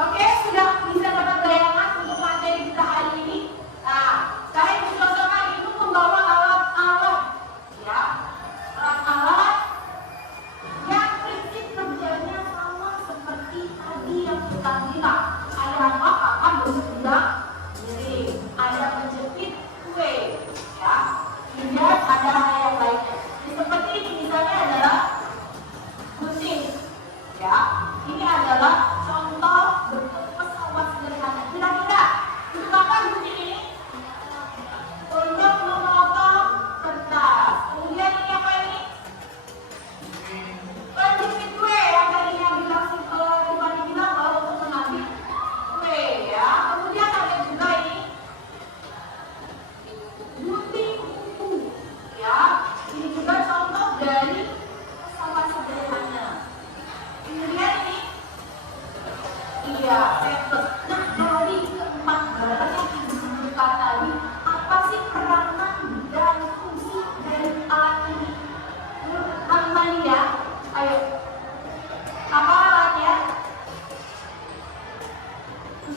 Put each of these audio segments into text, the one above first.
Oke, sudah bisa dapat bayangan untuk materi kita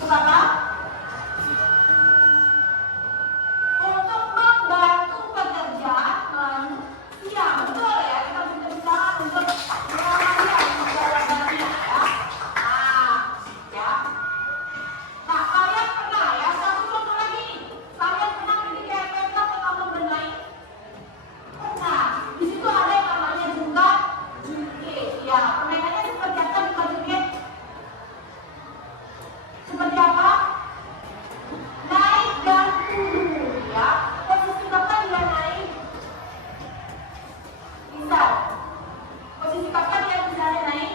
apa? Untuk membantu pekerjaan. Iya, betul ya. Kita bisa untuk pengalihan pekerjaan ya. Ya. Nah, kalian pernah ya, satu contoh lagi. Kalian pernah pergi ke FMK atau membenahi? Pernah. Di situ ada yang namanya juga jukit. Ya, permainannya seperti apa juga jukit? Seperti apa? Naik dan turun ya. Posisi kapan dia naik? Bisa. Posisi kapan dia bisa naik?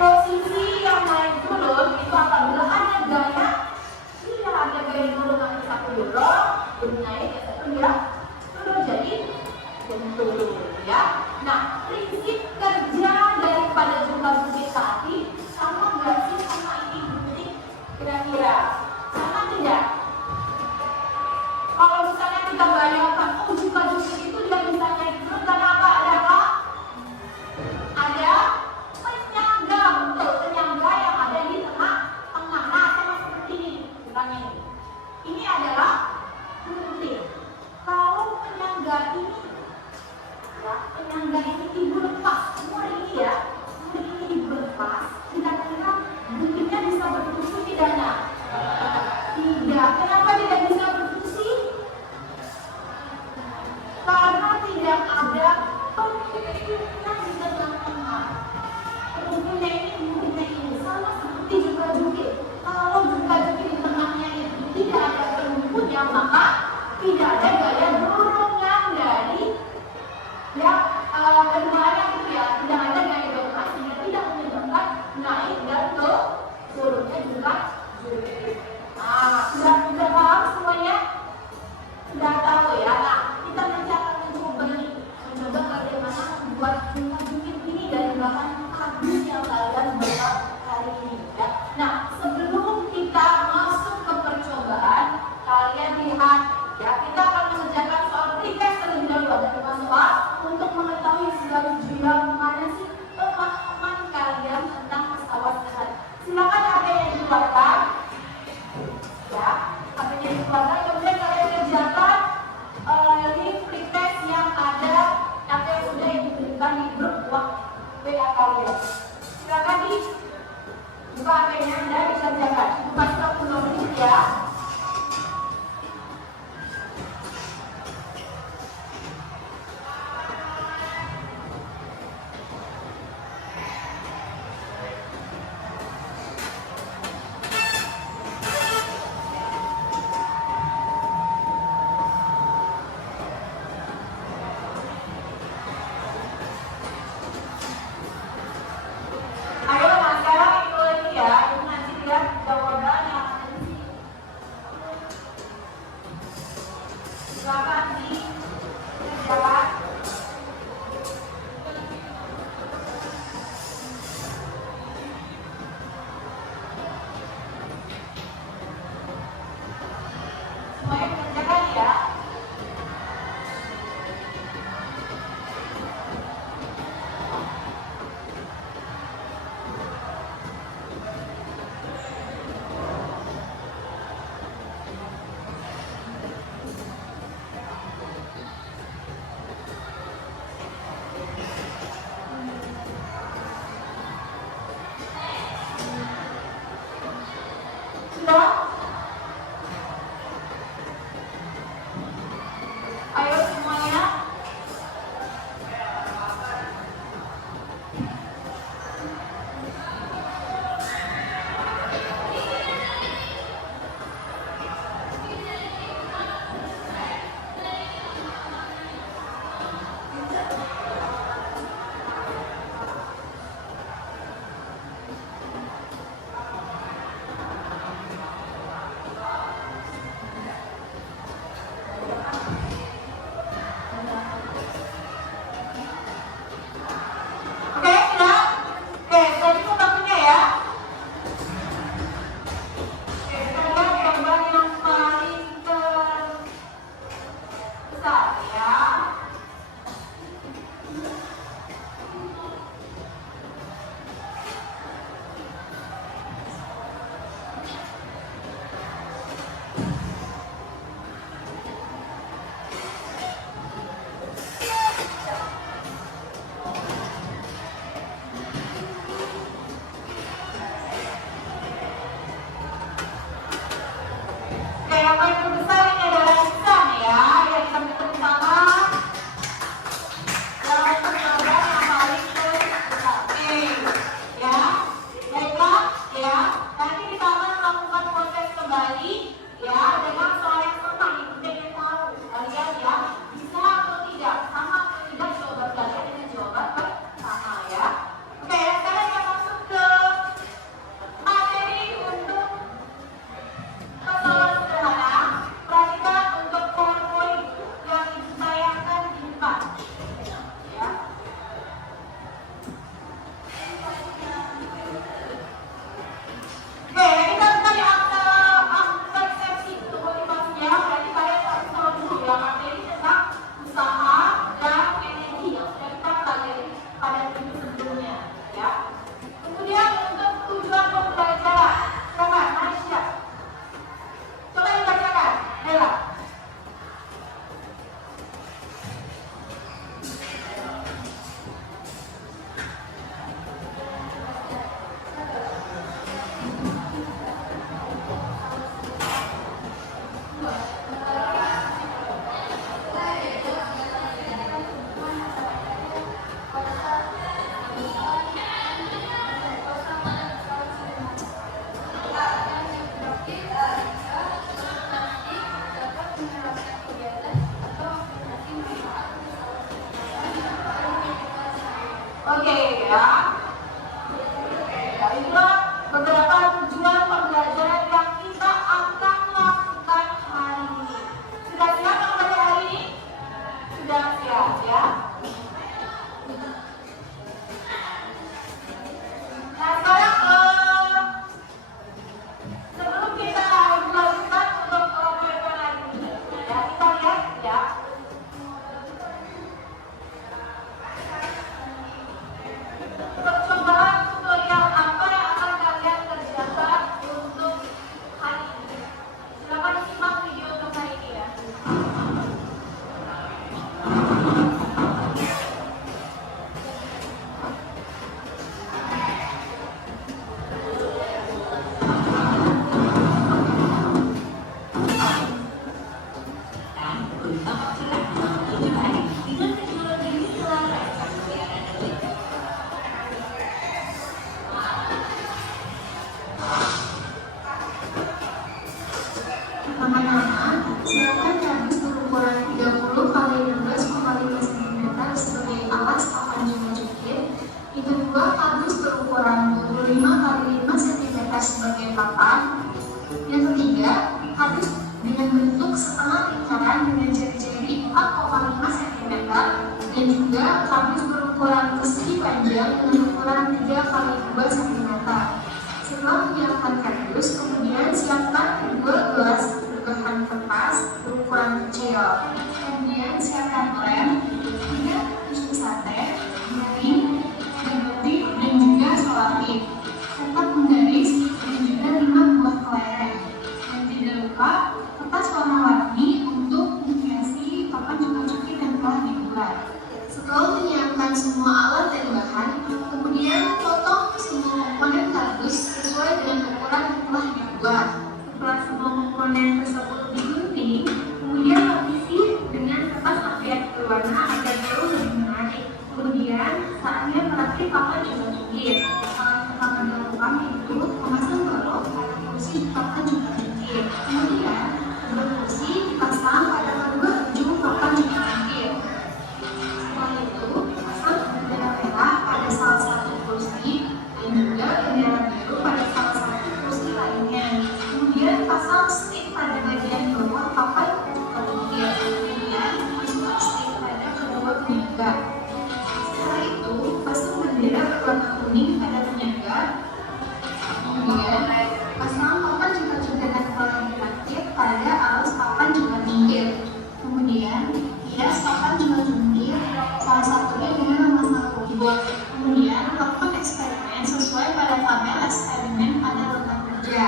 Posisi yang naik turun itu apabila ada gaya. Iya, ada gaya turun nanti satu dorong, naik ya satu dia turun jadi turun ya. Nah, prinsip kerja daripada jumlah bukit tadi sama nggak sih sama ini bukit kira-kira? Sama tidak? Kalau misalnya kita bayangkan, oh jumlah bukit itu dia bisa naik turun karena apa? Ada apa? Ada penyangga, betul, penyangga yang ada di tengah-tengah. Nah, sama seperti ini, bukannya ini. Ini adalah gunting. Kalau penyangga ini, ya, penyangga ini ibu lepas, semua ini ya, semua ini ibu lepas. Kira-kira guntingnya bisa berfungsi tidaknya? Tidak. Kenapa tidak bisa berfungsi? Karena tidak ada penghubungnya di tengah-tengah. Penghubungnya ini sama seperti juga jukit. Kalau juga jukit di tengahnya itu tidak ada penghubungnya, maka tidak ada gaya dorongan dari ya keduanya itu ya, tidak ada gaya dorongan sehingga tidak menyebabkan naik dan turunnya juga jukit. Nah, sudah paham semuanya? Sudah tahu ya? Nah, kita nanti akan mencoba bagaimana membuat jukit ini dari bahan kardus yang kalian buat hari ini ya. Nah, sebelum kita masuk ke percobaan, kalian lihat ya, kita akan mengerjakan soal pretest terlebih dahulu. Ada 5 soal untuk mengetahui sejauh mana sih pemahaman kalian tentang pesawat terbang. Silakan HP-nya dikeluarkan ya, HP-nya dikeluarkan, kemudian kalian kerjakan link pretest yang ada atau yang sudah diberikan di grup WA kalian. Silakan buka HP-nya, Anda bisa kerjakan. Buka 10 menit ya. Oke ya. Nah, inilah beberapa tujuan pembelajaran yang kita akan lakukan hari ini. Sudah siap pada hari ini? Sudah siap ya. Nah sekarang sebelum kita lanjutkan untuk pelajaran ini, ya kita lihat ya. Percobaan tutorial apa yang akan kalian kerjakan untuk hari ini? Silakan simak video untuk hari ini ya. Pertama-tama, siapkan kardus berukuran 30 kali 16,5 cm sebagai alas papan jumlah-jukir. Yang kedua, kardus berukuran 25 kali 5 cm sebagai papan. Yang ketiga, kardus dengan bentuk setengah lingkaran dengan jari-jari 4,5 cm dan juga kardus berukuran persegi panjang dengan ukuran 3 kali 2 cm. Setelah menyiapkan kardus, kemudian siapkan dua gelas bahan kertas berukuran kecil. Kemudian siapkan lem, 3 tusuk sate, garing, batik dan juga selapik, serta penggaris dan juga 5 buah kelereng. Dan tidak lupa kertas warna-warni untuk menghiasi papan jumlah-jukir yang telah dibuat. Setelah menyiapkan semua alat dan bahan, kemudian potong semua komponen kardus sesuai dengan ukuran yang telah dibuat. Setelah semua komponen tersebut digunting, kemudian lapisi dengan kertas apiat berwarna agar jauh lebih menarik. Kemudian saatnya merakit papan jumlah-jukir. Alat pertama dilakukan itu memasang balok pada kursi papan jumlah-jukir. Kemudian kedua kursi dipasang pada kedua ujung papan jumlah-jukir. Setelah itu dipasang bendera merah pada salah satu kursi dan juga bendera biru pada salah satu kursi lainnya. Kemudian pasang stick pada bagian bawah papan jumlah-jukir. Kemudian pasang stick pada kedua penyangga. Setelah itu pasang bendera berwarna kuning pada penyangga. Kemudian pasang papan jumlah-jukir yang telah dirakit pada alas papan jumlah-jukir. Kemudian hias papan jumlah-jukir, salah satunya dengan memasang rumput. Kemudian lakukan eksperimen sesuai pada tabel eksperimen pada lembar kerja.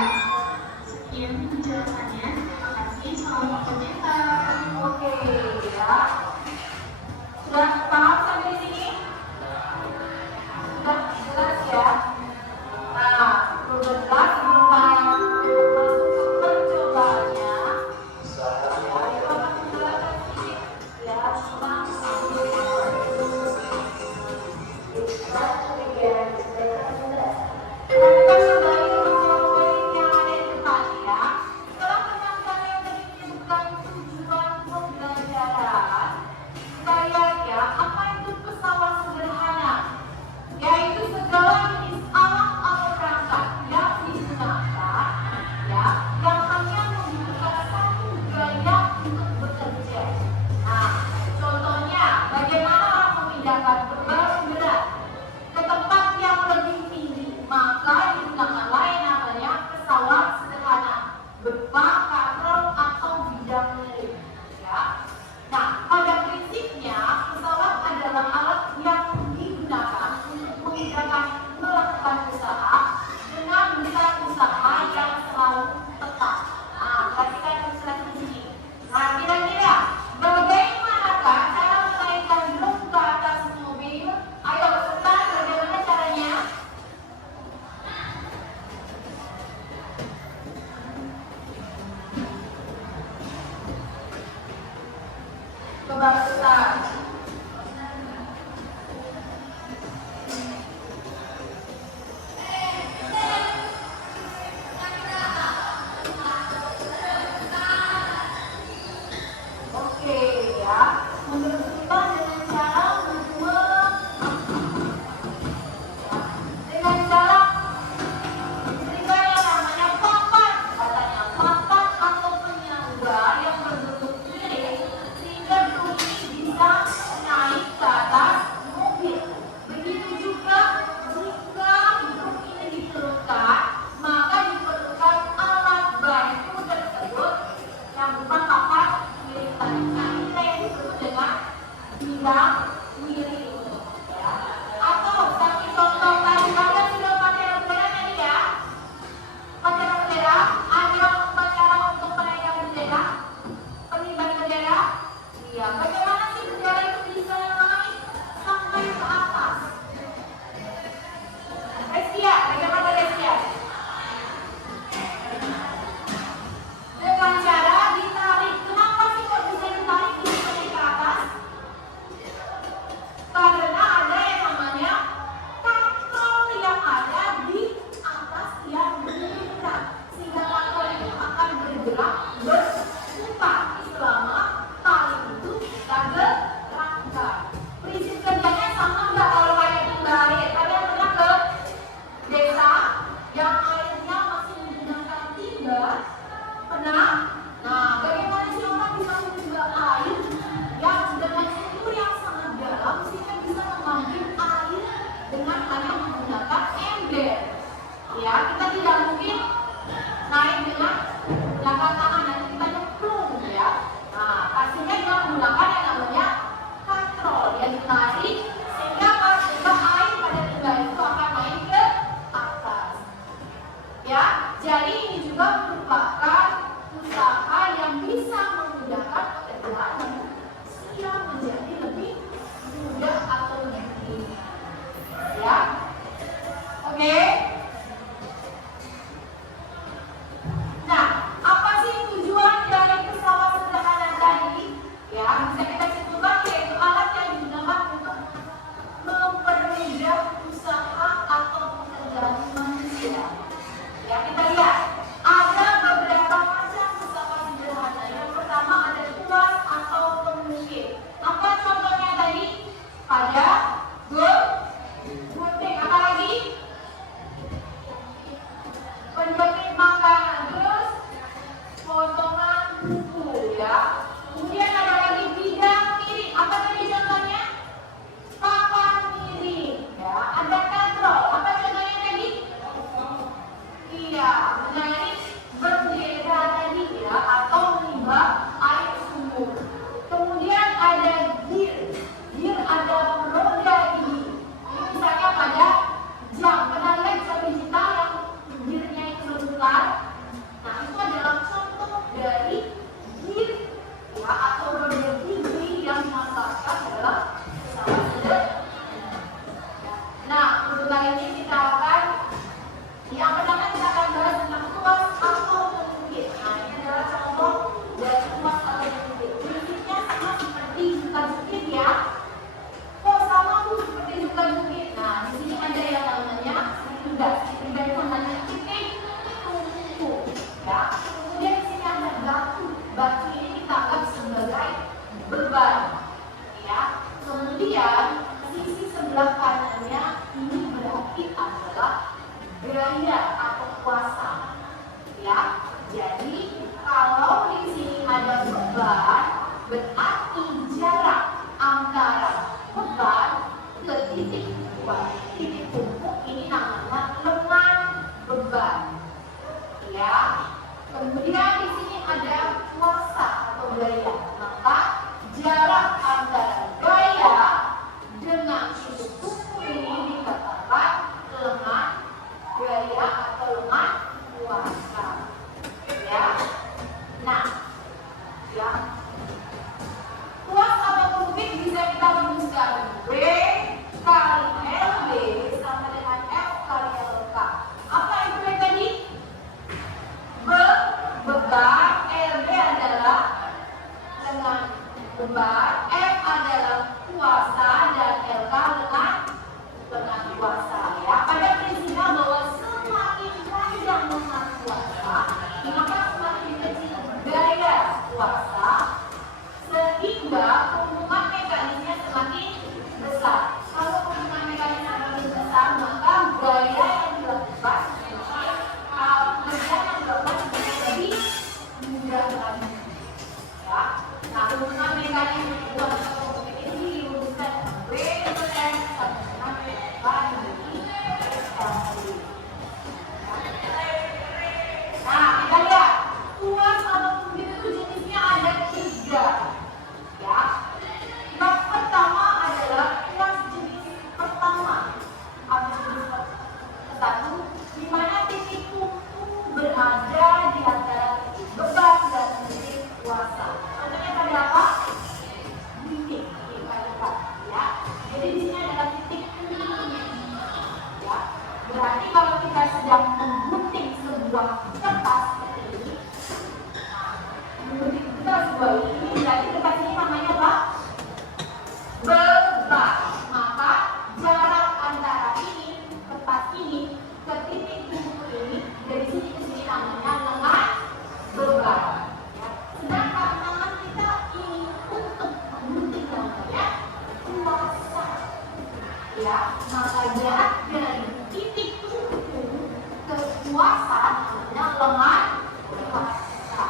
Sekian penjelasannya. Terima kasih. Selamat menyentak. Oke ya. Sudah paham sampai di sini? Sudah jelas ya? Nah, sudah jelas sebelum kalian masuk ke percobaannya. Ya, itu akan menjelaskan sedikit ya tentang Perhatikan kembali untuk poin yang ada di depan ya. Setelah menyenangkan yang tadi menyebutkan tujuan pembelajaran, kita lihat ya, apa itu pesawat pada gunting. Apa lagi? Penjepit makanan, terus potongan buku ya. Kemudian ada lagi bidang miring. Apa tadi contohnya? Papan miring ya. Ada katrol. Apa contohnya tadi? Iya, benar, ini bendera tadi ya, atau limbah air sumur. Kemudian ada gear. Gear ada roda ini. Ini misalnya pada jam. Pernah lihat jam digital yang gearnya itu berputar? Nah, itu adalah contoh dari gear ya, atau roda gigi yang dimanfaatkan dalam pesawat sederhana. Nah, untuk kali ini kita akan yang pertama kita akan bahas tentang tuas atau pengukir. Nah, ini adalah contoh dari tuas atau pengukir. Prinsipnya sama seperti jukir ya. Kok sama tuh seperti jukir? Nah, di sini ada yang namanya tugas. Tugas itu hanya titik tunggu ya. Kemudian di sini ada batu. Batu ini kita anggap sebagai beban ya. Kemudian sisi sebelah kanannya ini berarti adalah gaya atau kuasa ya. Jadi kalau di sini ada beban, berarti jarak antara beban ke titik tumpuk ini namanya lengan beban ya. Kemudian di sini ada kuasa atau gaya, maka jarak antara gaya dengan titik tumpuk ini dikatakan lengan gaya atau lengan kuasa ya. Nah ya, kuas atau pengukir bisa kita rumuskan B kali LB sama dengan F kali LK. Apa itu tadi? Beban, LB adalah lengan beban, F adalah kuasa, dan LK lengan kuasa ya. Pada prinsipnya bahwa semakin panjang lengan kuasa, maka semakin kecil gaya kuasa, sehingga hubungan mekanisnya semakin besar. Kalau hubungan mekanisnya semakin besar, maka gaya yang dilakukan lebih mudah lagi ya. Nah, hubungan mekanisme kuasa pengukir ini dirumuskan B per M sama dengan F dibagi LB. Nah, kita lihat kuas atau pengukir itu jenisnya ada 3 ya. Yang pertama adalah kuas jenis pertama atau jenis satu, di mana titik tumpuk berada di antara titik beban dan titik kuasa. Contohnya pada apa? Titik ya. Jadi di sini adalah titik tumpuk ya. Berarti kalau kita sedang menggunting sebuah kertas seperti ini, menggunting kertas sebuah ini, berarti kertas ini namanya apa? Beban. Maka jarak antara ini, kertas ini, ke titik tumpuk ini, dari sini ke sini namanya lengan beban ya. Sedangkan tangan kita ini untuk menggunting namanya kuasa ya. Maka jarak dari titik tumpuk ke kuasa namanya lengan kuasa.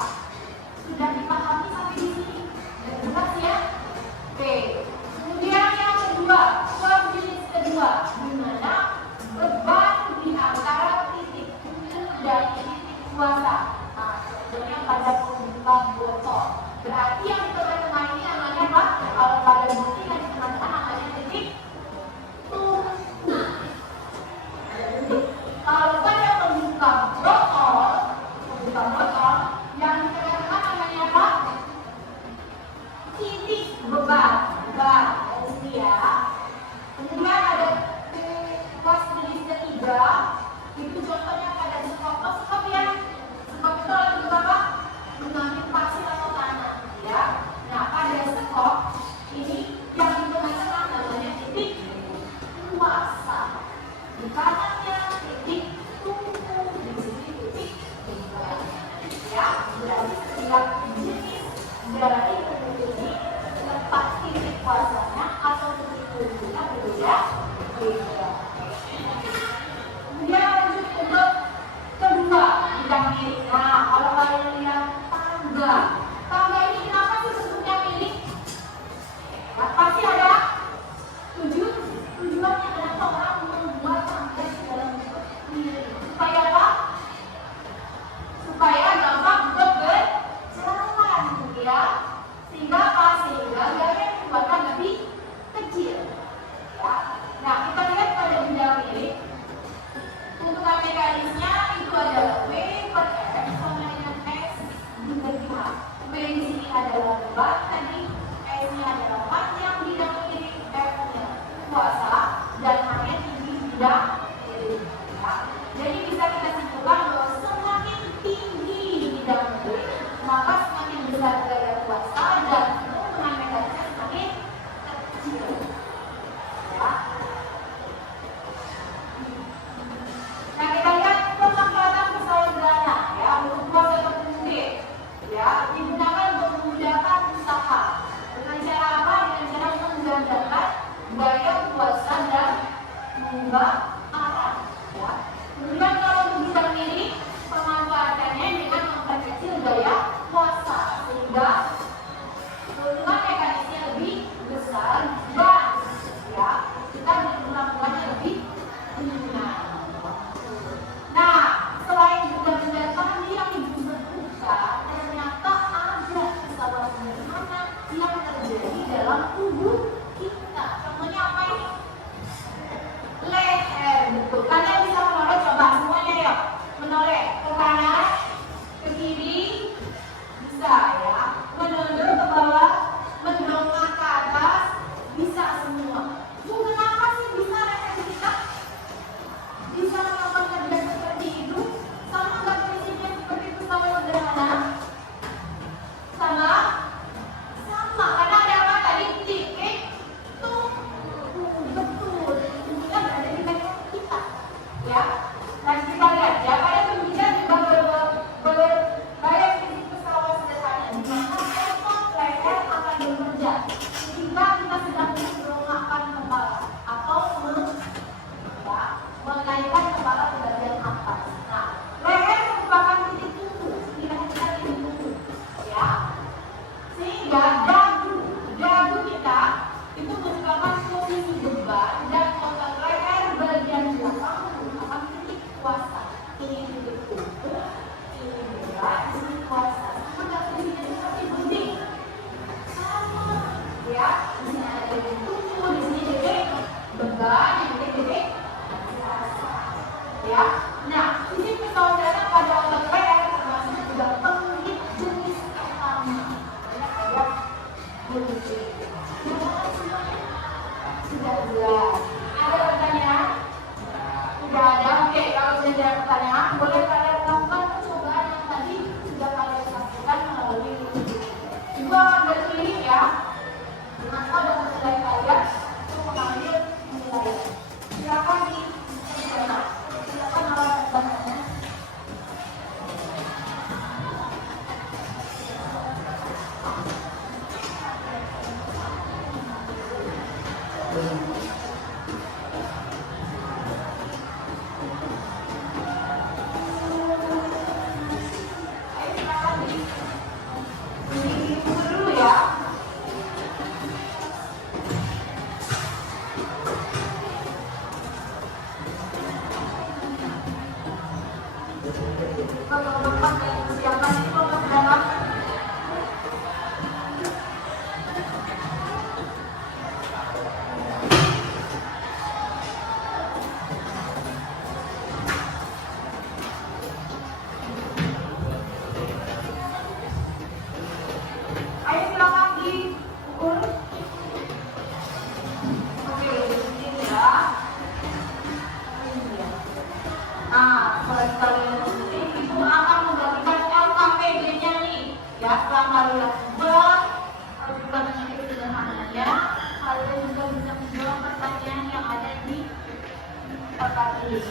Sudah dipahami sampai di sini? Sudah jelas ya? Oke. Kemudian yang kedua, kuas jenis kedua, di mana beban di antara titik tumpuk dan titik kuasa. Nah, contohnya pada pembuka botol. Berarti yang di tengah-tengah ini namanya apa? Kalau pada gunting yang di tengah-tengah namanya titik tumpuk. Kalau pada pembuka botol puasa dan hanya tinggi di bidang murid. Ya. Jadi bisa kita simpulkan bahwa semakin tinggi di bidang murid, maka semakin besar gaya puasa dan keuntungan mekanisnya semakin kecil. Ya. Nah, kita lihat pemanfaatan persoalan dana ya untuk puasa atau murid. Ya, digunakan untuk memudahkan usaha. Dengan cara apa? Dengan cara menggandakan gaya puasa dan mengubah arah. Ya. Kemudian kalau untuk bidang ini pemanfaatannya dengan memperkecil gaya puasa sehingga keuntungan mekanisnya lebih besar dan ya kita melakukannya lebih ringan. Nah, selain benda-benda tadi yang ibu sebutkan, ternyata ada kesalahan sederhana yang terjadi dalam tubuh kita. Contohnya apa ini? Leher, betul. Kalian bisa menoleh, coba semuanya ya. Menoleh ke kanan, ke kiri, bisa ya. Menunduk ke bawah, mendongak ke atas, bisa semua. Bu, kenapa sih bisa leher kita? Bisa melakukan kerja seperti itu? Sama nggak prinsipnya seperti itu kalau sederhana? Sama? Sama, karena ada apa tadi? Titik tumpu, betul. Titiknya berada di leher kita, ya. Nah kita lihat ya, pada pembicara juga bergaya prinsip pesawat sederhana. Di mana otot leher akan bekerja ketika kita sedang mendongakkan kepala atau menaikkan kepala ke bagian atas. Nah, leher merupakan titik tumpu, tidak kita titik tumpu, ya. Sehingga dagu kita itu merupakan posisi beban dan otot leher bagian belakang merupakan titik kuasa. Ini titik tumpu, ini beban, ini kuasa. Maka fungsinya seperti gunting. Sama, ya. Di sini ada titik tumpu, di sini titik beban, di sini titik ya. Nah, ini persaudaraan pada otot leher termasuk juga penghit jenis pertama. Banyak kayak gunting. Sudah jelas. Ada pertanyaan? Tidak ada. Oke, kalau sudah ada pertanyaan, boleh kalian lakukan percobaan yang tadi sudah kalian saksikan melalui YouTube. Juga akan berkeliling ya. Dengan kode nilai kalian untuk mengambil nilai. Silakan di sana. Silakan alat bahannya. Ayo silakan di dulu ya. Bapak-bapak yang persiapan itu ke dalam. Ayo silakan diukur. Oke, ini ya. Ini ya. Nah, setelah kalian itu akan membagikan LKPD-nya nih, ya. Setelah kalian buat, bukan hanya itu sederhananya, kalian juga bisa menjawab pertanyaan yang ada di kotak ini.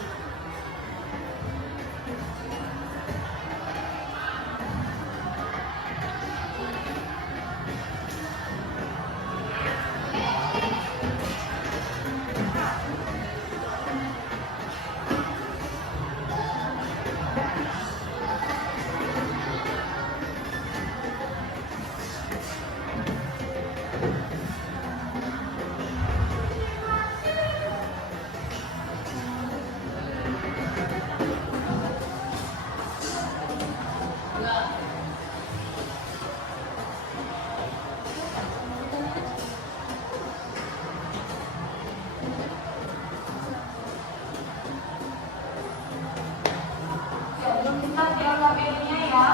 LKPD-nya ya.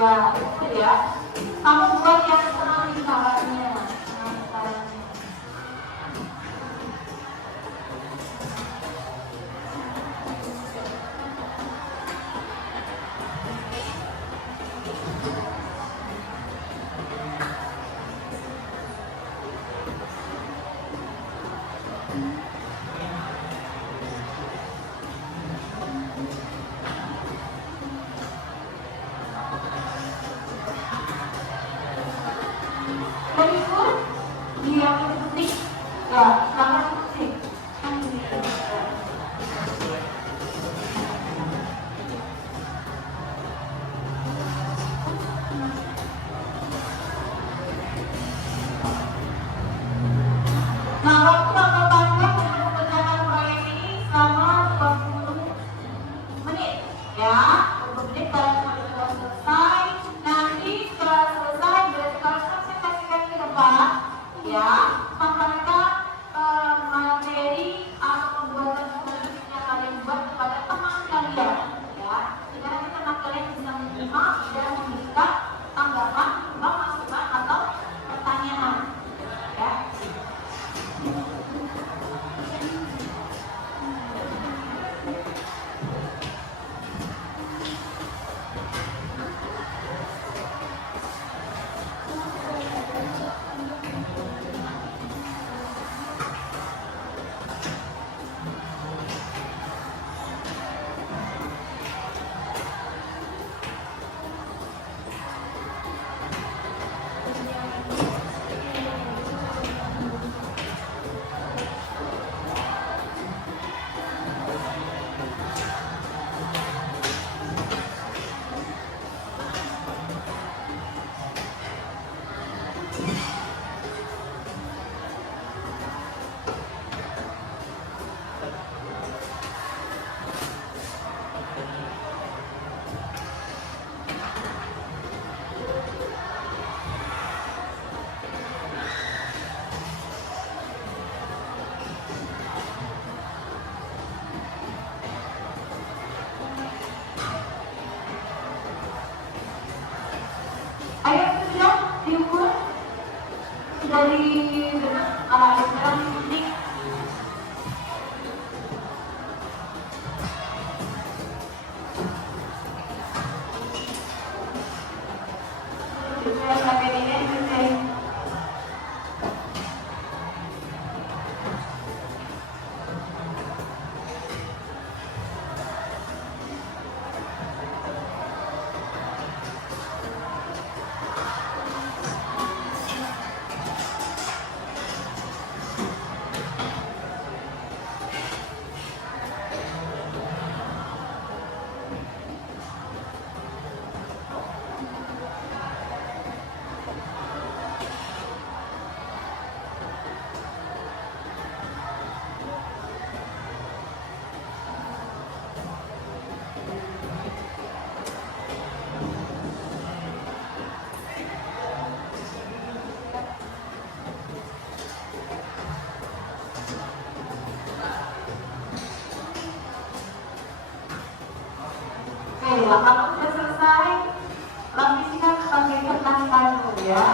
Ya, itu ya. Kamu buat yang setengah lingkarannya. Setengah lingkarannya. Berikut dia ketik. Ya, sangat ketik. Nah, waktu anggapannya untuk mengerjakan proyek ini selama 20 menit. Ya, 20 menit kalau sudah selesai. Nanti setelah selesai, berarti kalau saya kasihkan ke depan, ya, maka materi atau pembuatan tugas yang kalian buat kepada teman kalian, ya, sehingga nanti teman kalian bisa menerima dan memberikan tanggapan, masukan atau pertanyaan, ya. Ayo sudah diukur dari sekarang ini. Sudah sampai ini selesai. Oke, kalau sudah selesai, lapiskan pakai kertas kado ya.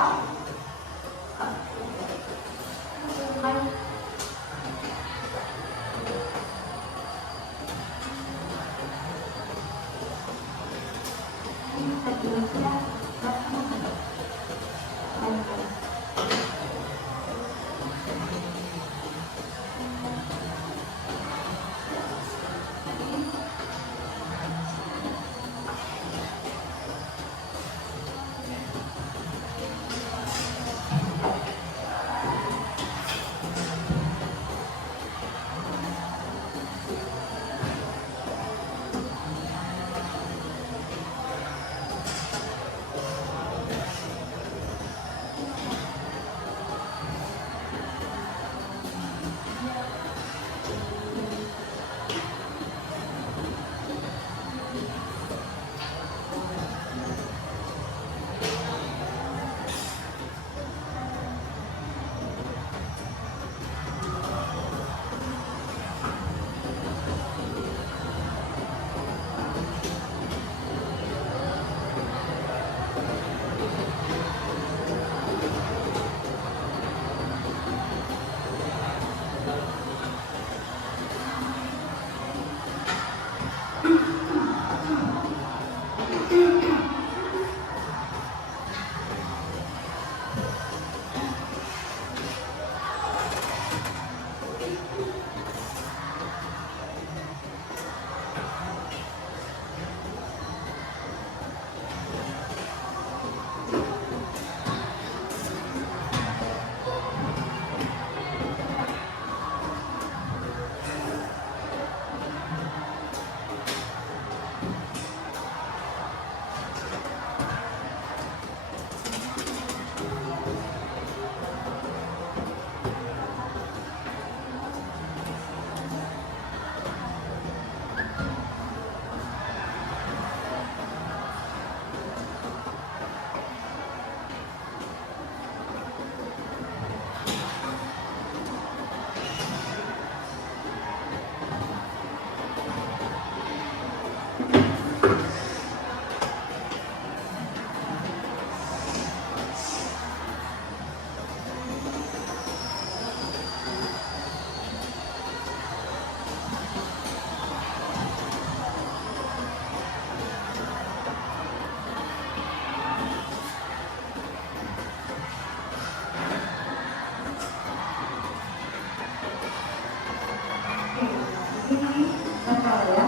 Netral ya.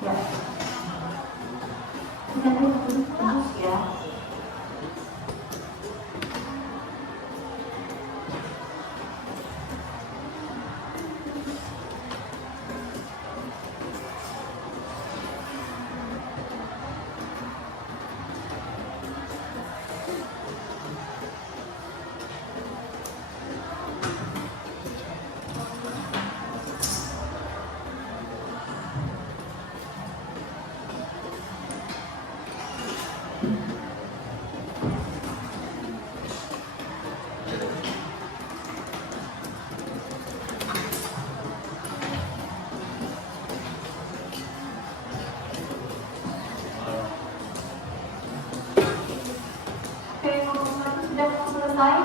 Ya. Nanti terus ya. Oke, pembukaan sudah selesai.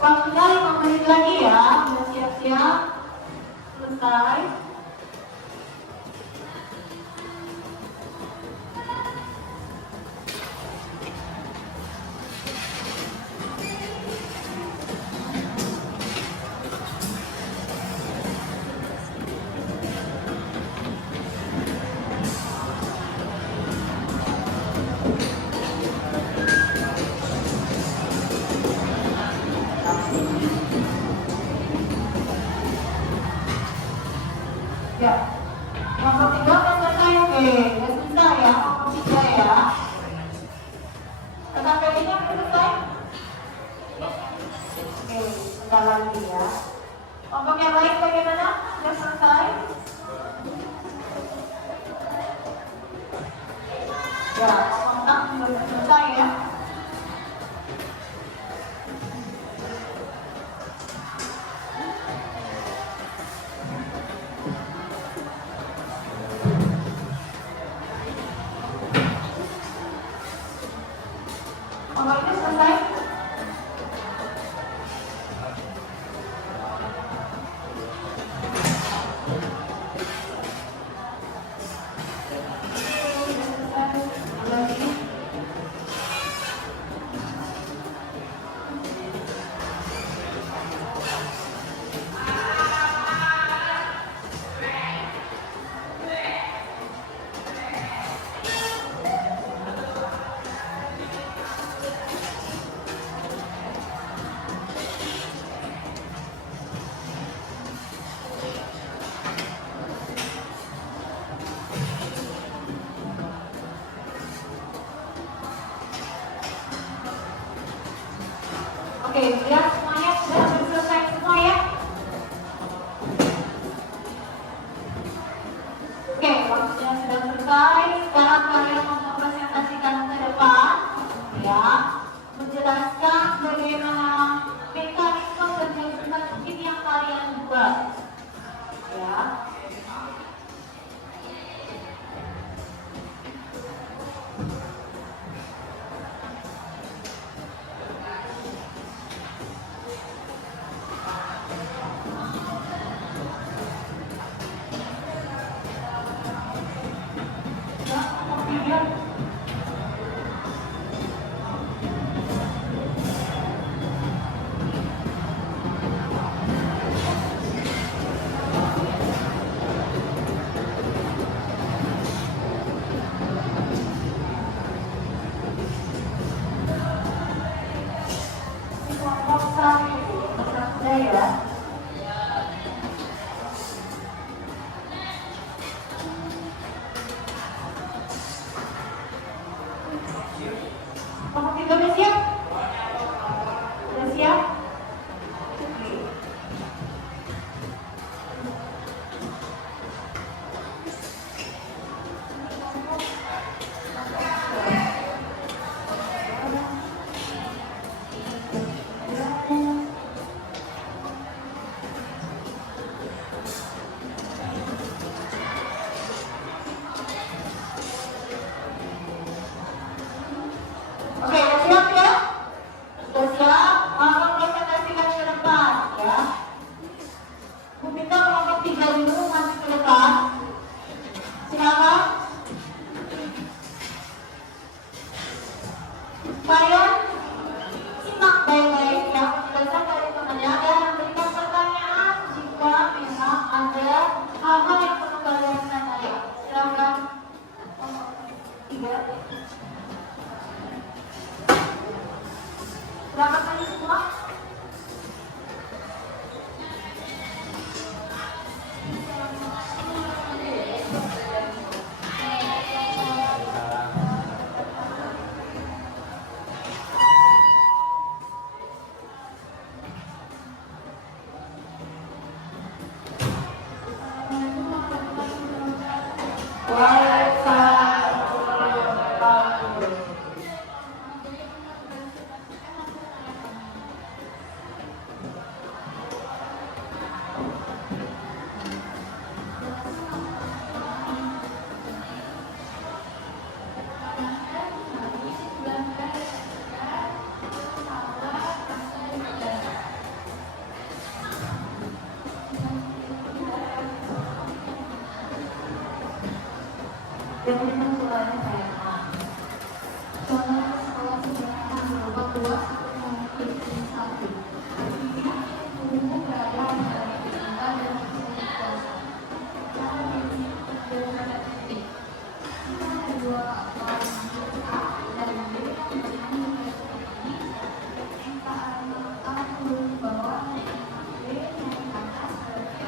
Waktunya 5 menit lagi ya, udah siap-siap, selesai. Ya, kelompok 3 udah selesai, oke, udah selesai ya, kelompok 3 ya. Sampai ini udah selesai? Oke, sebentar lagi ya. Kelompok yang lain bagaimana? Sudah selesai? Ya, kelompok 6 sudah selesai ya. Kalau ini selesai? Lagi. Oke, lihat semuanya sudah selesai semua ya. Oke, waktunya sudah selesai. Sekarang kalian mau presentasikan ke depan, ya, menjelaskan bagaimana mekanisme kerja surat ini yang kalian buat, ya. Waalaikumsalam warahmatullahi wabarakatuh. Kemudian suaranya saya Soalnya sekolah sejarah berupa luas mungkin satu. Umum berada pada cinta dan kuasa. Cara beberapa titik. Kedua orang A dan B menyanyi ini. Angka A turun ke bawah, B naik ke atas, berarti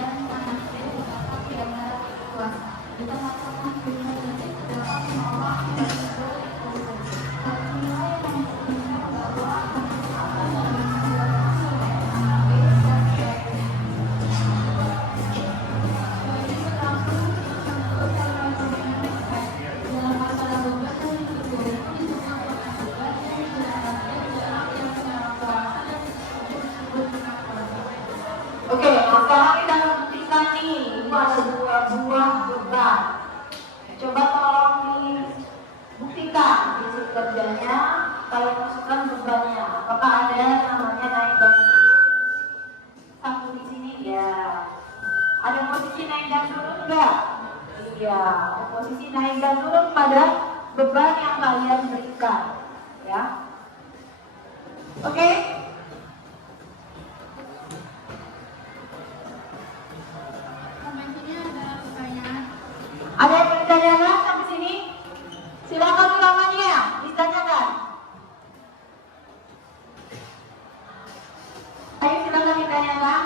dan anak C dapat diantara kuasa. Kita lakukan dengan dapat menolak dan nilai yang menunjukkan bahwa dalam masalah beban dan Oke, nah sekarang kita buktikan nih, itu ada dua buah beban. Coba tolong dibuktikan prinsip kerjanya, kalau masukkan bebannya. Apakah ada namanya naik dan turun? Satu di sini ya. Ada posisi naik dan turun enggak? Iya, ada posisi naik dan turun pada beban yang kalian berikan, ya. Oke? ini ada pertanyaan. Ada yang bertanyakan sampai sini? Silakan ulangannya, ditanyakan. Ayo silakan ditanyakan.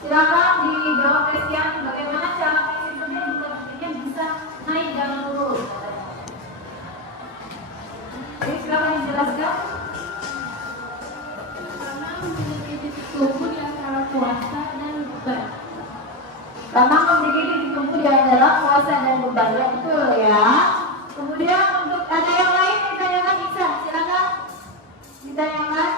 Silakan dijawab Christian, bagaimana cara prinsipnya juga buktinya bisa naik dan turun. Jadi silakan dijelaskan. Karena memiliki titik tumpu di antara kuasa dan beban. Karena memiliki titik tumpu di antara kuasa dan beban, ya, betul ya. Kemudian untuk ada yang lain ditanyakan bisa, silakan ditanyakan.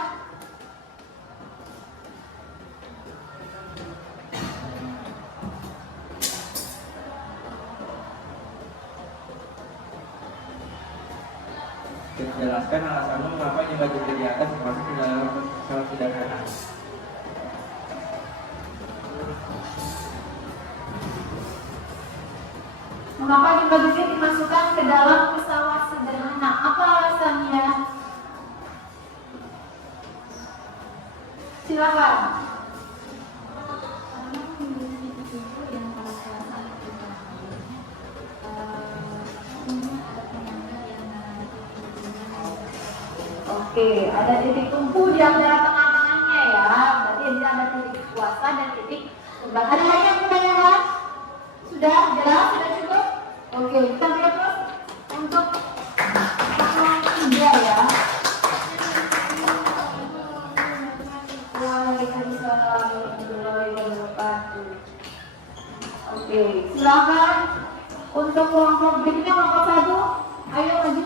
Jelaskan alasanmu mengapa jumlah jumlah di atas termasuk di dalam salah sederhana. Mengapa jumlah digit dimasukkan ke dalam pesawat sederhana? Apa alasannya? Silakan. Karena memiliki titik tumpu di antara kuasa dan beban. Umumnya ada penyangga di antara titik tumpunya. Oke, ada titik tumpu di antara tengah-tengahnya ya. Berarti ada titik kuasa dan titik beban. Ada lagi yang bertanyakan? Sudah jelas? Sudah cukup? Oke, kita lihat terus untuk pasal 3 ya. Waalaikumsalam warahmatullahi wabarakatuh. Oke, silakan untuk kelompok berikutnya, kelompok 1. Ayo maju.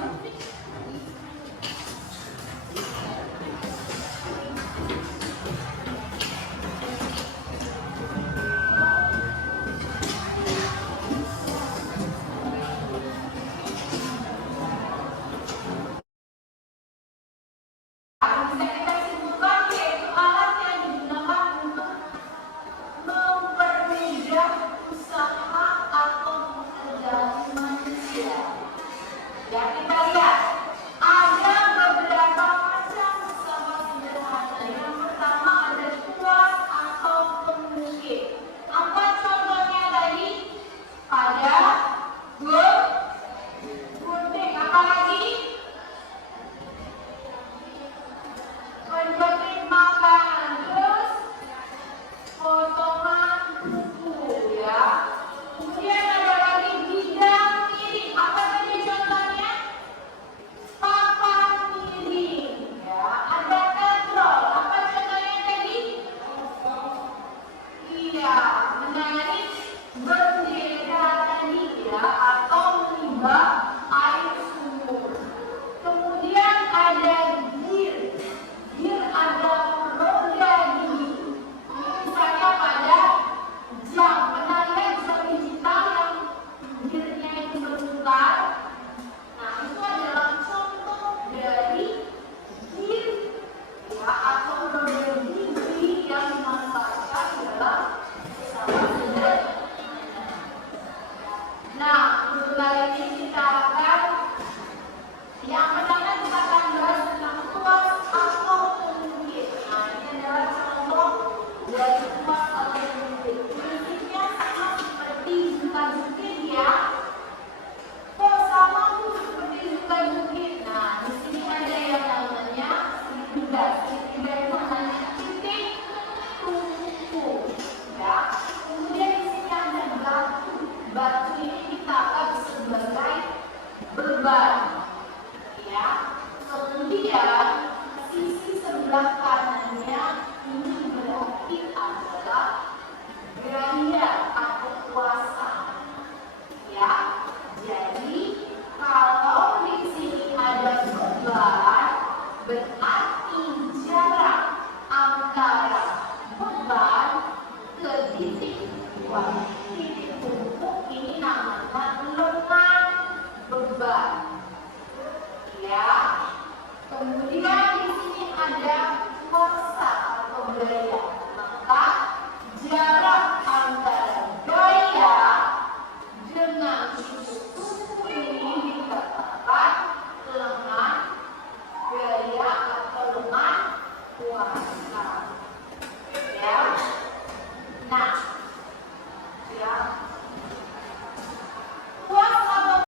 jarak antara beban ke titik tujuan. Titik tumpuk ini namanya lengan beban. Ya. Kemudian di sini ada massa atau gaya. Maka jarak antara gaya dengan titik tumpuk ini dikatakan lengan gaya atau lengan kuasa. Ya. Nah, ya. Kuasa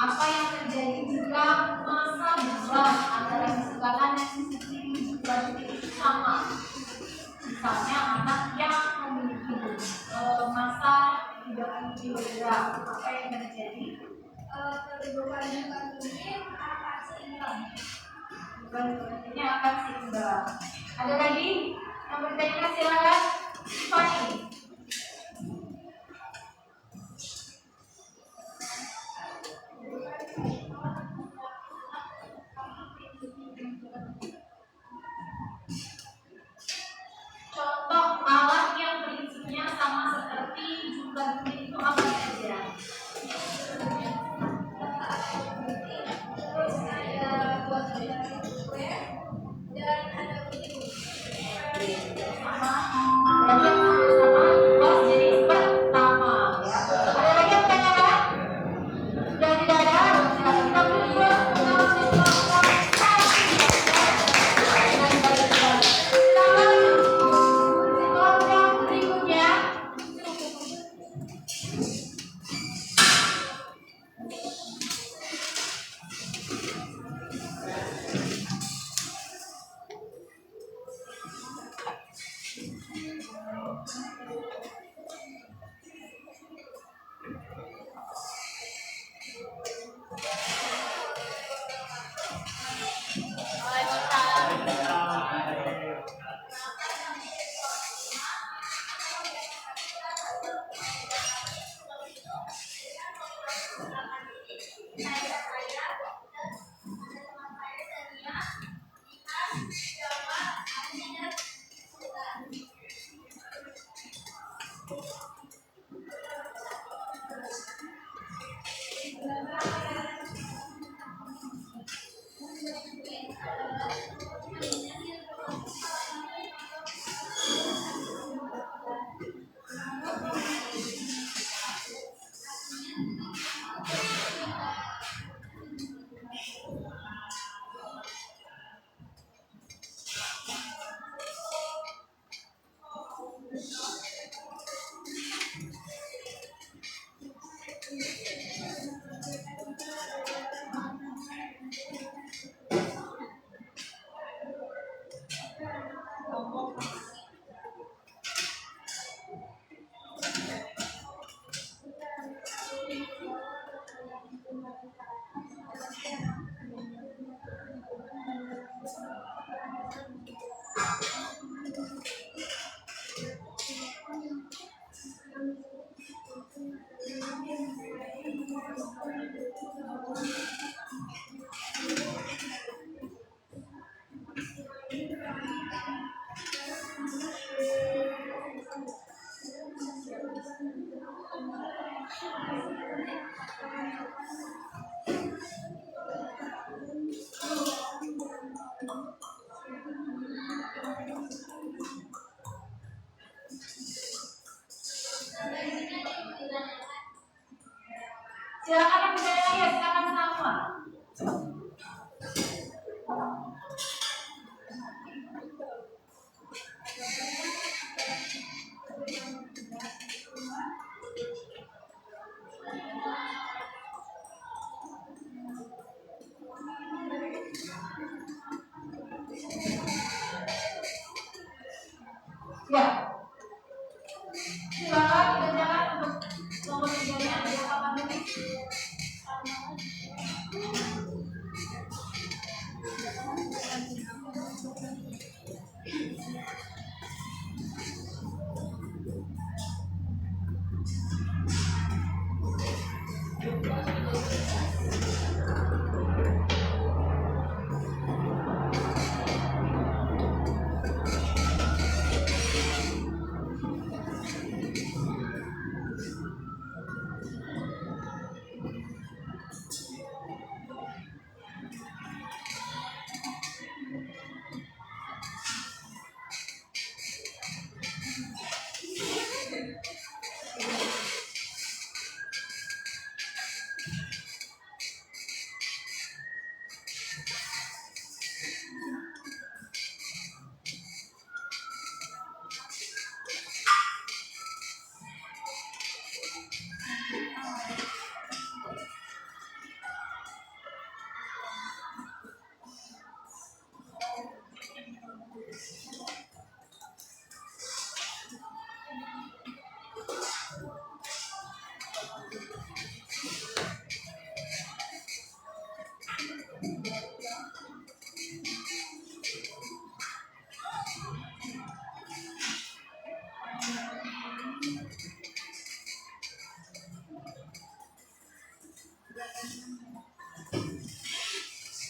apa yang terjadi jika massa beban antara sisi kanan dan sisi kiri juga sama. Misalnya anak yang memiliki massa 30 kg, apa yang terjadi? Bebannya akan seimbang. Bebannya akan seimbang. Ada lagi yang bertanya, silakan. Fani. Contoh alat yang prinsipnya sama seperti jumlah gunting itu apa saja? Terus ada buat kue dan ada gunting. Sama. Berarti sama pas jadi pertama. Ya. Ada lagi yang bertanya? Sudah tidak ada? Silakan kita tunggu. Ya, silakan dikerjakan untuk nomor 3-nya ada kapan menit.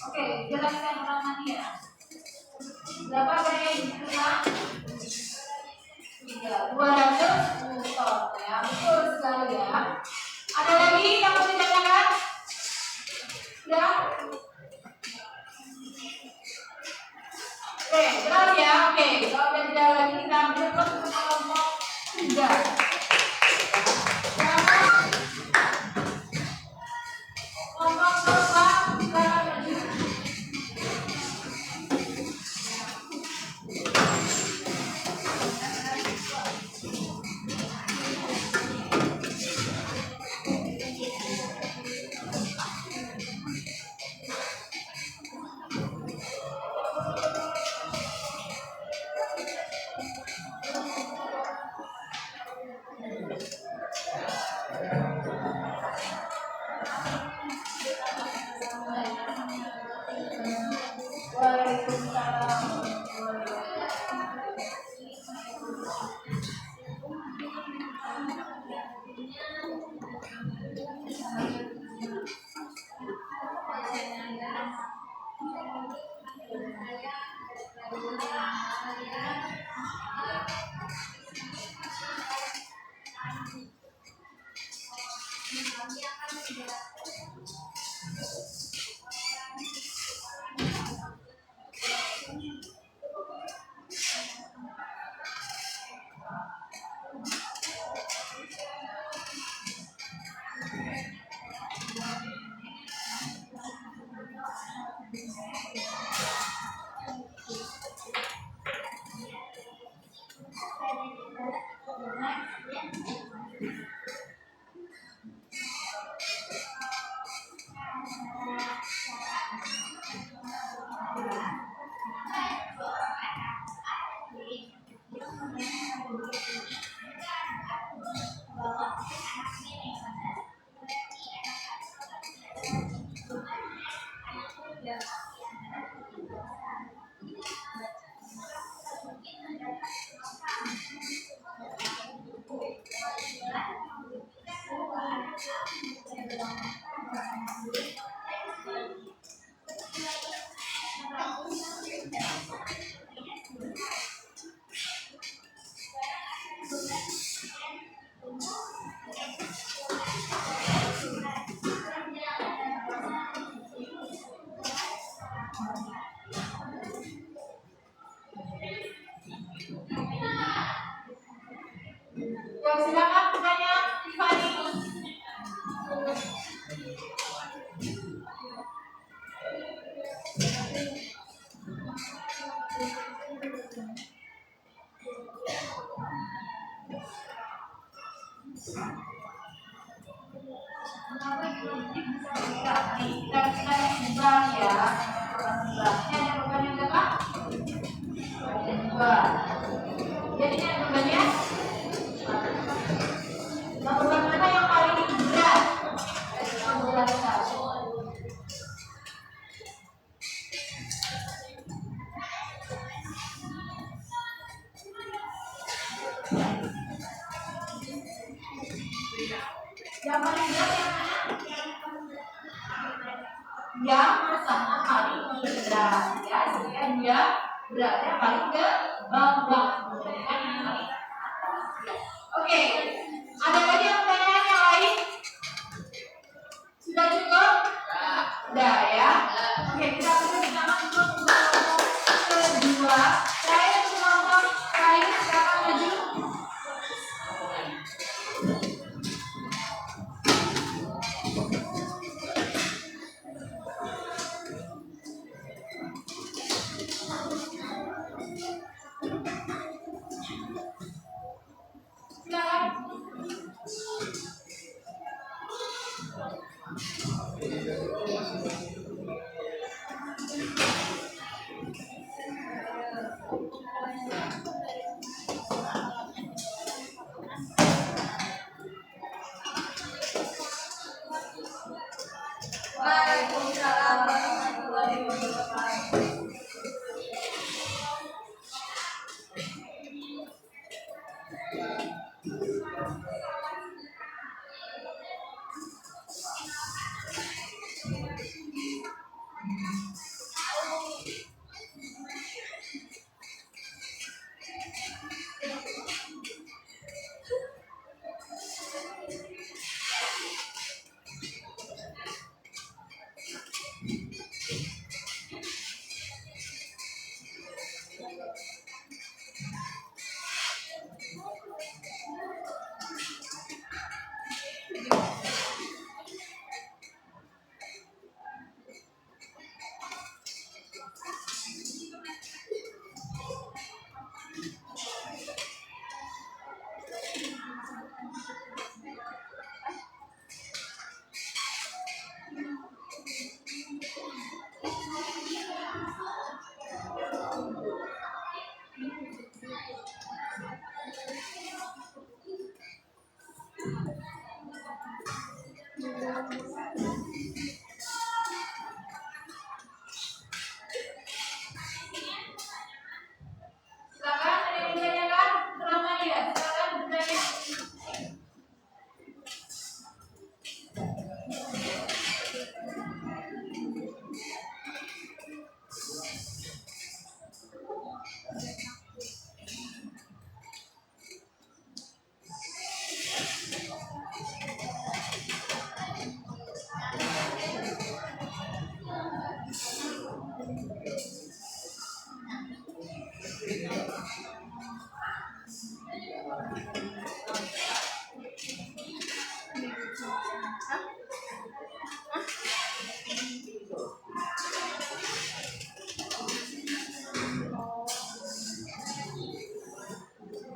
Oke, jelaskan ulangannya ya. Berapa gaya yang diterima? 200 ton ya, betul sekali ya. Ada lagi yang mau ditanyakan? Sudah? Oke, jelas ya. Oke, kalau udah tidak lagi kita ambil ke kelompok 3. Kelompok 2 kita lanjut. Ya, silakan bertanya, Tiffany. yang bersama paling rendah, ya, sehingga dia berada paling ke bawah, bukan yang paling atas. Oke, ada lagi yang pertanyaan yang lain? Sudah cukup? Sudah ya. Oke, kita bersama untuk kelompok kedua. Saya untuk kelompok lain sekarang maju. Waalaikumsalam warahmatullahi wabarakatuh. Silakan, ada yang ditanyakan? Selama ya, silakan bertanya.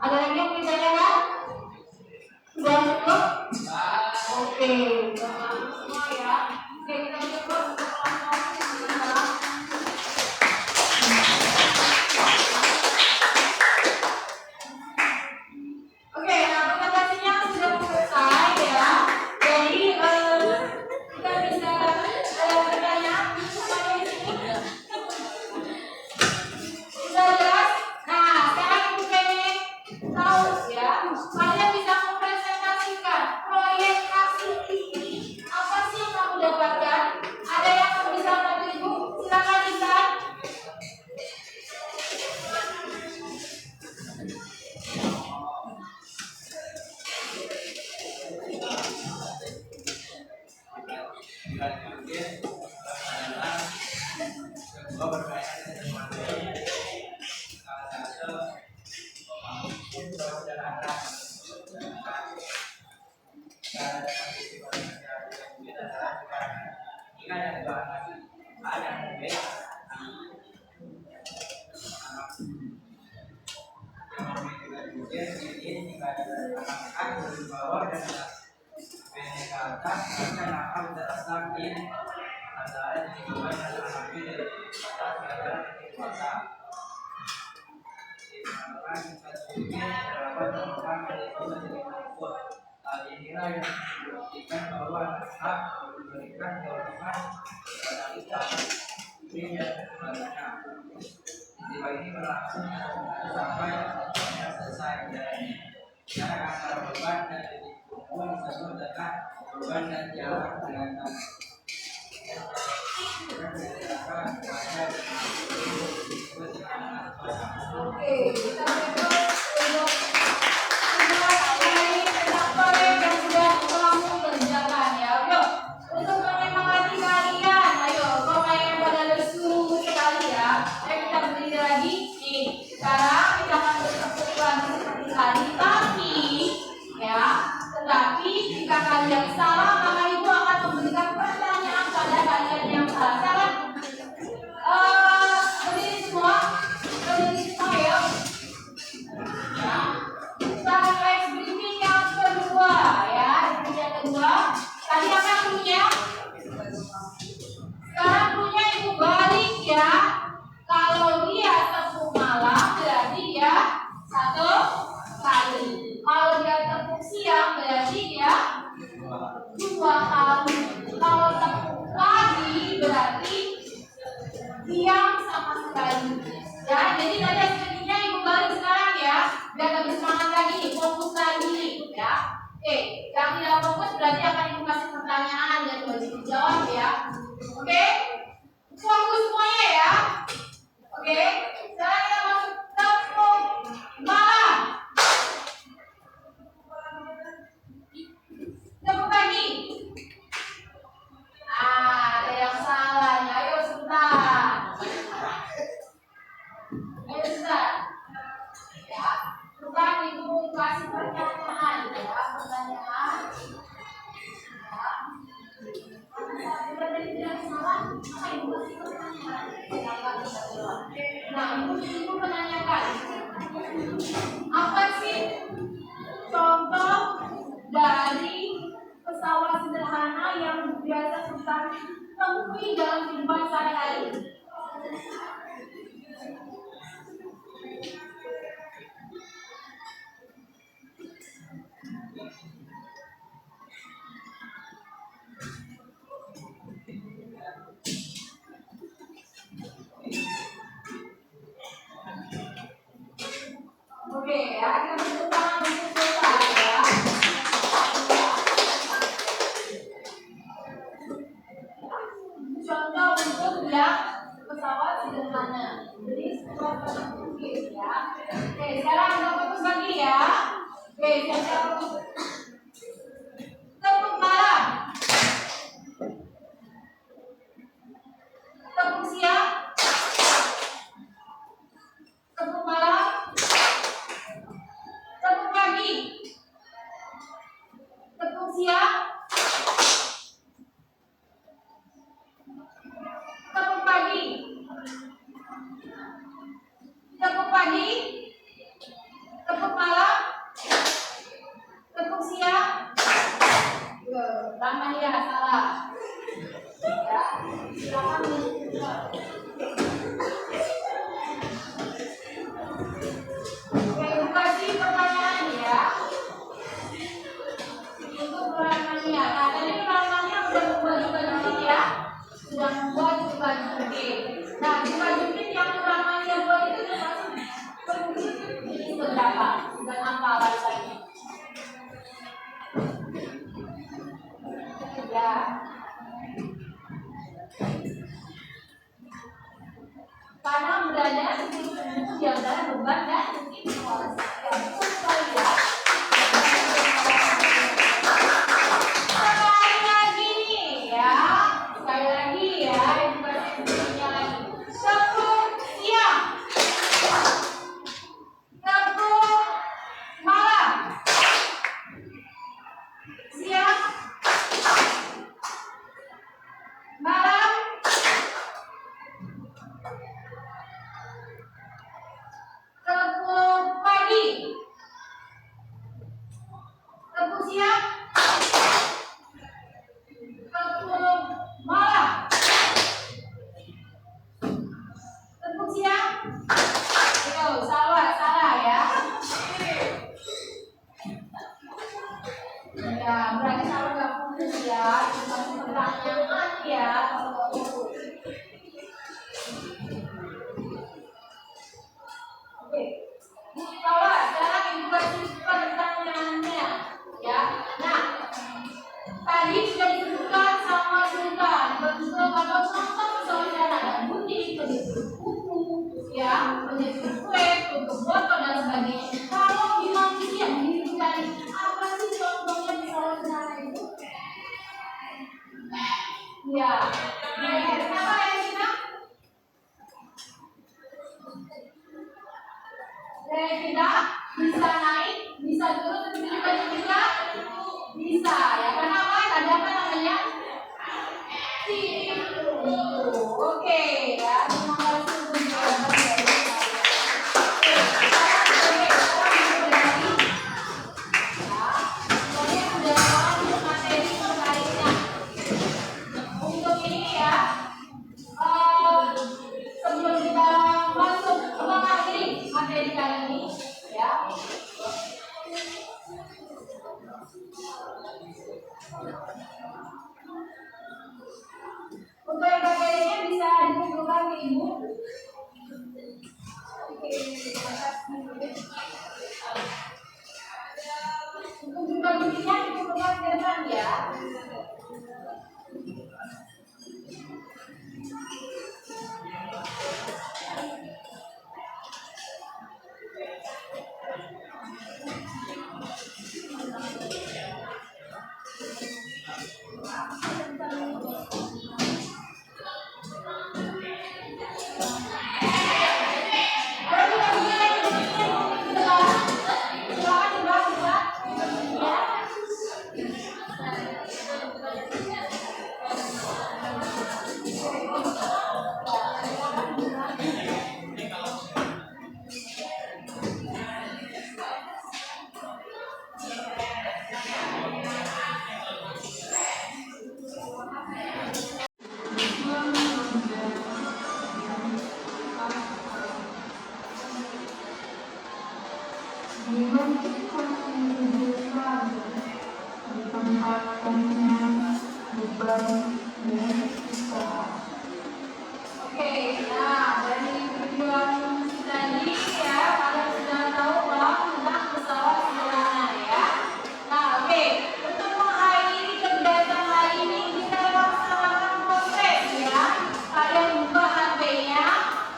Ada lagi yang ditanyakan? Sudah cukup? Oke, semua ya. Oke, kita coba untuk kelompok kedua. Oke, nah presentasinya sudah selesai ya. Jadi kita bisa bertanya semuanya di sini. Sudah jelas? Nah, sekarang ibu pengen tahu ya, kalian bisa mempresentasikan proyek hasil ini apa sih yang kamu dapatkan? Ada yang bisa bantu ibu? Silakan Lisa. Coba berkaitan dengan materi salah satu perjalanan dan partisipasi kita adalah jika yang dibahas ada yang berbeda ini jika ada anak di bawah dan ke atas akan akan terasa ini adalah di bawah dan anak ini atas adalah di bawah. Inilah yang membuktikan bahwa hak memberikan jawaban kepada kita ini yang sebenarnya. Peristiwa ini berlangsung sampai selesai jarak antara beban dan titik kumpul disebut dengan beban dan jarak dengan Oke, kita berikut untuk mengenai proyek yang sudah kamu kerjakan ya. Yuk, untuk menyemangati kalian, ayo kau yang pada lesu sekali ya. Ayo kita berdiri lagi. Nih, sekarang kita akan bertepuk lagi seperti tadi, tetapi jika kalian salah, maka ibu akan memberikan pertanyaan pada kalian yang salah. Salah? Berdiri semua ya. Kita mulai briefing yang kedua ya. Briefing yang kedua. Tadi apa cluenya? Sekarang cluenya ibu balik ya. Kalau dia tepuk malam berarti dia 1 kali. Kalau dia tepuk siang berarti dia 2 kali. Kalau tepuk pagi berarti diam sama sekali. Ya, jadi tadi hasilnya ibu balik sekarang ya. Biar lebih semangat lagi, fokus lagi ya. Oke, yang tidak fokus berarti akan ibu kasih pertanyaan dan wajib dijawab ya. Oke, fokus semuanya ya. Oke, sekarang kita masuk tepuk malam. Tepuk pagi. Ada yang salah ya. Ayo sebentar. Ya, bukan ibu kasih pertanyaan ya, pertanyaan. Ya. Kita tidak salah, maka ibu kasih pertanyaan. Nah, ibu menanyakan, apa sih contoh dari pesawat sederhana yang biasa kita temui dalam kehidupan sehari-hari? Oke ya, kita tepuk tangan untuk selesai ya. Contoh untuk yang pesawat sederhana. Jadi pesawat ya. Oke, sekarang kita fokus lagi ya. Oke, siap-siap. Tepuk malam. Tepuk siang. Tepuk malam. Tepuk pagi. Tepuk siang. Tepuk pagi. Tepuk pagi. Tepuk malam. Tepuk siang. Lama ya, salah. Ya, silakan menunjukkan. Oke, ibu kasih pertanyaan ya. Untuk peranannya. Nah, tadi peranannya sudah membuat juga ya. Sudah membuat juga jukit. Nah, juga jukit yang peranannya buat itu termasuk berwujud ini seberapa dan apa alasannya? Ya. Karena berada di antara beban dan kualitas. Ya, betul sekali ya. Sekali lagi nih ya. Sekali lagi ya. Ibu kasih buktinya lagi. Tepuk siang. Tepuk malam. Siang. Malam. Tepuk pagi. menjadi kue, untuk botol dan sebagainya. Kalau bilang ini yang dihidupkan, apa sih contohnya pesawat udara itu? Ya, kenapa ya kita? Tidak bisa naik, bisa turun, tapi juga bisa. Ya, kenapa? Ada apa namanya? Oke, ya. Terima kasih untuk jawaban dari saya. Oke, sekarang dari ya, saya sudah tahu materi terkaitnya. Untuk ini ya, sebelum kita masuk ke mengakhiri materi kali ini, ya. Untuk yang materinya bisa dikumpulkan ke ibu. Oke, terima kasih. Untuk jumlah bibitnya dikumpulkan ke depan ya. Oke, nah dari tujuan tadi ya, kalian sudah tahu bahwa tentang pesawat sederhana ya. Nah, oke, untuk mengakhiri kegiatan hari ini kita laksanakan proses ya. Kalian buka HP-nya,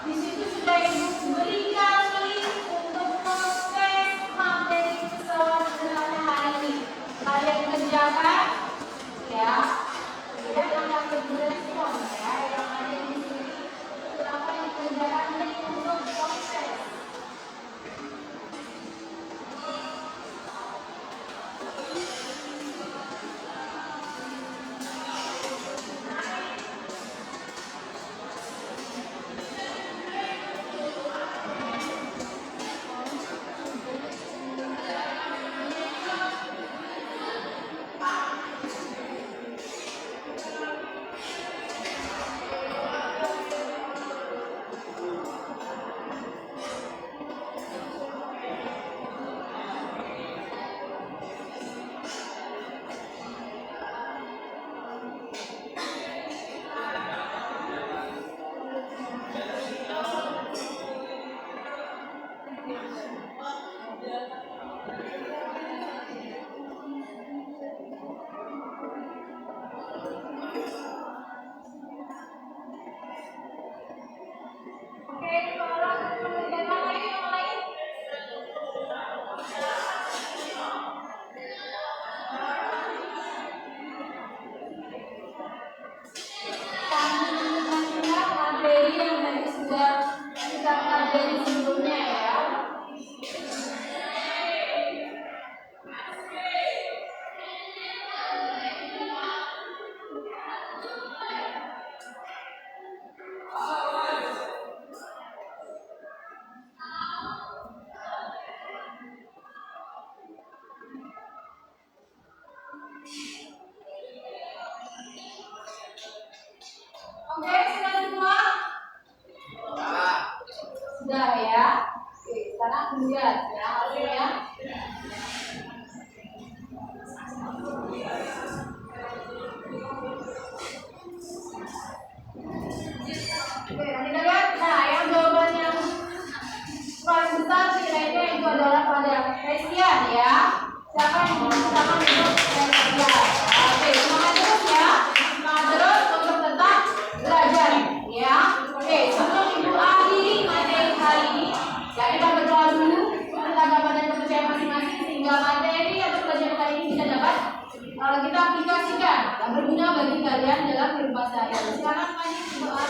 di situ sudah ibu berikan link untuk proses materi pesawat sederhana hari ini. Kalian kerjakan ya. Tidak akan berrespon ya. Yang ada di sini silakan dikerjakan link untuk proses. Oke, kalau kegiatan lain yang lain. Materi yang tadi sudah kita pelajari sebelumnya ya. Oke, sudah semua? Sudah ya. Oke, sekarang lihat ya hasilnya. Oke, nanti kita lihat. Nah, yang jawaban yang paling besar setidaknya itu adalah pada Christian ya. Siapa yang menggunakan untuk Christian? Oke, semangat terus ya. Semangat terus untuk tetap belajar ya. Oke, sebelum ibu akhiri materi hari ini, informasikan yang berguna bagi kalian dalam kehidupan sehari-hari. Silakan Fanny berdoa.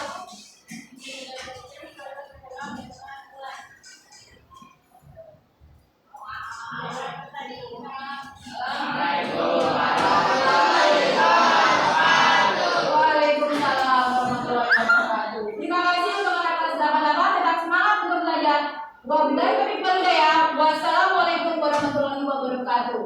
Waalaikumsalam warahmatullahi wabarakatuh. Terima kasih untuk anak-anak sedang tetap semangat untuk belajar. Wabillahi taufiq wal hidayah. Wassalamualaikum warahmatullahi wabarakatuh.